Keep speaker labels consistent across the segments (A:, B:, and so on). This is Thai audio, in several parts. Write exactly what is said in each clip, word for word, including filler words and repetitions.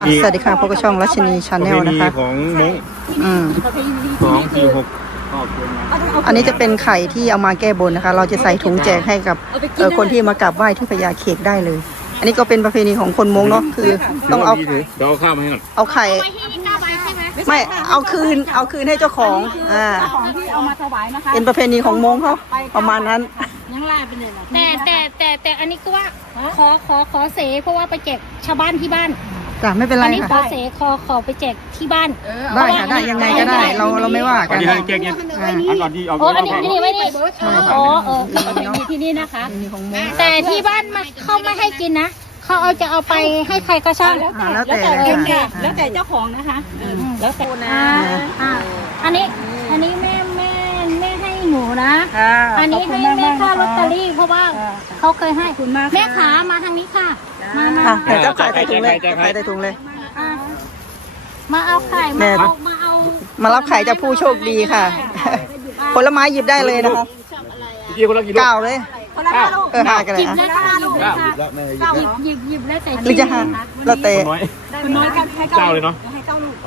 A: สวัสดีค่ะพบกับช่องรัชนีชาแนลนะคะ
B: ของมง
A: อืม
B: สองสี่หก
A: อันนี้จะเป็นไข่ที่เอามาแก้บนนะคะ เราจะใส่ถุงแจกให้กับเอ่อคนที่มากราบไหว้ที่พญาเขกได้เลย อันนี้ก็เป็นประเพณีของคนมงเนาะคือต้องเอา
B: เดี๋ยวเอาข้าวมาให้ก่อน
A: เอาไข่ไม่เอาคืนเอาคืนให้เจ้าของอ่า
C: ของที่เอามาถวายนะคะ
A: เป็นประเพณีของมงเขาประมาณนั้น
C: ยังลาไปเลยเหรอ
D: แต่แต่แต่แต่อันนี้ก็ว่าขอขอขอเสเพราะว่าไปแจกชาวบ้านที่บ้าน
A: จ้ะไม่เป็นไร
D: อันนี้ขอ
A: ค่ะ
D: เสขอขอไปแจกที่บ้าน
A: ได้ค่ะได้ยังไงก็ได้ เราเราไม่ว่า
B: ก่
A: กั
B: อน
A: น
B: ที่ให้แกงเนี่ย
A: อ่า
B: อันก่อนที่เอา
D: โอ้อันนี้อันนี้ไม่ได้
A: ใช่ค่ะ
D: อ๋อเออประเพณีที่นี่นะคะ
A: ประเพณีของมง
D: แต่ที่บ้านมาเขาไม่ให้กินนะเขาเอาจะเอาไปให้ใครก็ช่าง
A: อ่าแล้วแต่
D: แล้วแต่
A: เลย
D: เอง
A: ค่ะ
D: ค่ะ
C: แล้วแต่เจ้าของนะคะเออแล้วแต่นะ
D: อ่าอ่าอันนี้อันนี้แม่แม่แม่ให้หนูนะ
C: ค่ะ
D: อันนี้ให้แม่ค่าลอตเตอรี่เพราะว่าเขาเคยให้
C: คุณมาก
D: แม่ขามาทางนี้ค่ะ มามา
A: ค่ะแต่เจ้าไข่ใส่ถุงเลยเจ้าไข่ใส่ถุงเลย
D: อ่ะมาเอาไข่
A: แม่
D: มาเอามาเอา
A: มารับไข่จากผู้โชคดีค่ะ ผลไม้หยิบได้เลยนะคะ
B: กี่คนละกี่ลูก
A: เก้าเลย
C: คนละห้าลูก
A: เออห้ากันเล
D: หยิ
A: ย
D: บ
A: อ่ะ
D: แล้วค่ะลูกค่ะหยิบหยิบหยิบแล้วแต่
A: หรือจะห้าแล้วแต่
B: น้อย
C: คุณน้อยกันให้
B: เก้าเลยเนาะ
C: ให้เก้าลูก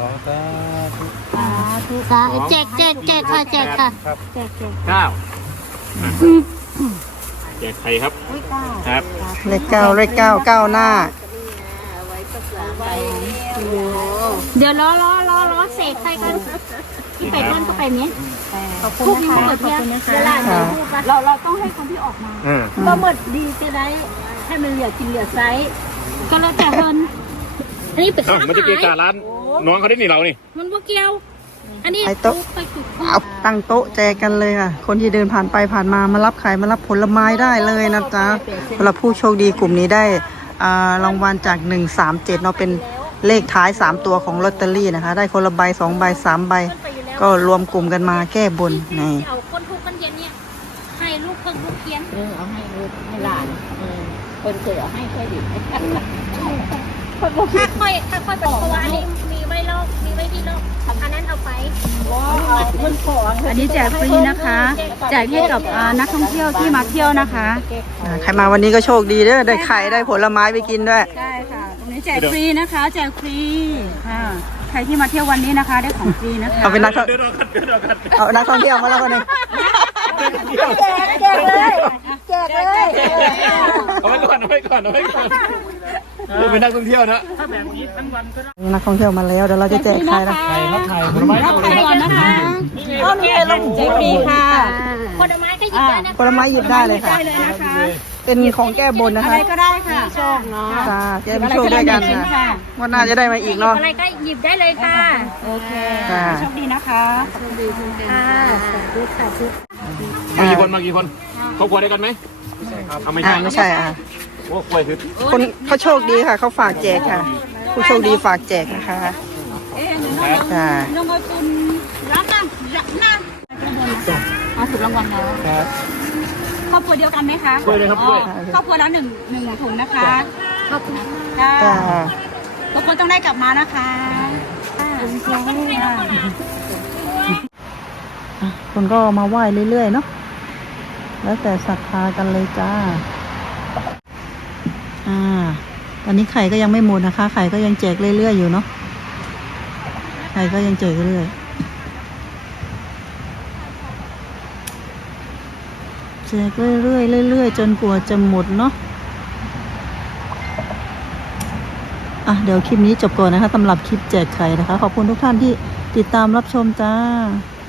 D: ค่ะแจกแจกแจกค่ะแจกค่ะแจกแจก
B: เก้าแจกไข่ครับครับ
A: เลขเก้าเลขเก้าเก้าหน้า
D: เดี๋ยวรอรอรอรอเสกใครกันที่ไปบ้านก็ไปเนี้ยขอบคุณนะคะขอบคุณนะคะเวลาเดี๋ยวพูดกัน
C: เราเราต้องให้คนที่ออกมา
B: อืม
D: ก็หมดดีจะได้ให้มันเหลือกินเหลือใช้ก็แล้วแต่เพิ่นอันนี้เป็น
B: เอ้า
D: ข้าว
B: มันจะเกะ
D: หาย
B: กะร้านน้องเขาได้หนีเรานี่
D: มันบ่เกี่ยว อันนี้
A: ไอ้โต๊ะ
D: ไปจุด
A: เอาตั้งโต๊ะแจกกันเลยค่ะ คนที่เดินผ่านไปผ่านมามารับไข่มารับผลไม้ได้เลยนะจ๊ะสำหรับผู้โชคดีกลุ่มนี้ได้อ่ารางวัลจากหนึ่งสามเจ็ดเนาะเป็นเลขท้ายสามตัวของลอตเตอรี่นะคะ ได้คนละใบสองใบสามใบ ก็รวมกลุ่มกันมาแก้บนนี่
D: เอาคนทุกคนเย็นเนี่ยให้ลูกเพิ่งลูกเพี้ยน
C: เออเอาให้ลูกให้หลานเออคนเคยเอาให้เคยดิบ
D: ถ้าค่อยถ้าค่อยเพราะว่าอันนี้มีไว้โลกมีไว้ที่โลกอันนั้นเอาไป
C: อันนี้แจกฟรีนะคะ แจกให้กับอ่านักท่องเที่ยวที่มาเที่ยวนะคะ
A: อ่าใครมาวันนี้ก็โชคดีเด้อได้ไข่ได้ผลไม้ไปกินด้วย
C: ใช่ค่ะตรงนี้แจกฟรีนะคะ แจกฟรีค่ะใครที่มาเที่ยววันนี้นะคะ ได้ของฟรีนะคะ
A: เอาเป็นนักท่อง
B: เดินออกกันเดินออกกัน
A: เอานักท่องเที่ยวมาแล้วคนหนึง
D: แจกเลยแจกเลย
B: เอาไว้ก่อนเอาไว้ก่อนเอาไว้ก่อนเราเป็นนักท่องเที่ยวนะ
A: นักท่องเที่ยวมาแล้วเดี๋ยวเราจะแจกไข่นะ
B: ไข่ครับไข่ผลไม้
C: รับไข่ก่อนนะคะ
A: เอานี่ลง
C: แจกฟรีค่ะ
D: ผลไม้ก็หยิบได้นะ
A: ผลไม้หยิบได้เลยค่ะ
C: ได้เลยนะคะ
A: เป็นของแก้บนนะ
C: อะไร
A: คะ
C: ก็ได้ค่ะโชคเนาะ
A: จ้าจะได้ไปโชคด้วยกันค่ะวันหน้าจะได้มาอีกเนาะ
D: อะไรก็หยิบได้เลยค่ะ
C: โอเค
A: ค่ะ
C: โชคดีนะคะ
D: ค่ะสาธุสาธุ
B: มากี่คนมากี่คนครอบครัวได้กันไหมเอาไม่
A: อ่า
B: ใช่
A: ไม่ใช่อ่ะ
B: โอ้กล้วยคือ
A: คนเขาโชคดีค่ะเขาฝากแจกค่ะ ผู้โชคดีฝากแจกนะคะ
C: เอ๊ะหนูน้อง
A: จ้า
C: น้องเอาตุนรับนะรับนะเอาถูกรางวัลแล้ว
B: ครับ
C: ครอบครัวเดียวกันไหมคะ
B: กล้วยเลยครับกล้วย
C: อ๋อครอบครัวละหนึ่งหนึ่งถุงนะคะขอบคุณค่ะ
A: จ้า
C: ทุกคนต้องได้กลับมานะคะค่ะ
A: อ่ะคนก็มาไหว้เรื่อยๆเนาะแล้วแต่ศรัทธากันเลยจ้าอ่าตอนนี้ไข่ก็ยังไม่หมดนะคะ ไข่ก็ยังแจกเรื่อยๆอยู่เนาะไข่ก็ยังแจกเรื่อยแจกเรื่อยๆเรื่อยๆจนกว่าจะหมดเนาะอ่ะเดี๋ยวคลิปนี้จบก่อนนะคะสำหรับคลิปแจกไข่นะคะขอบคุณทุกท่านที่ติดตามรับชมจ้า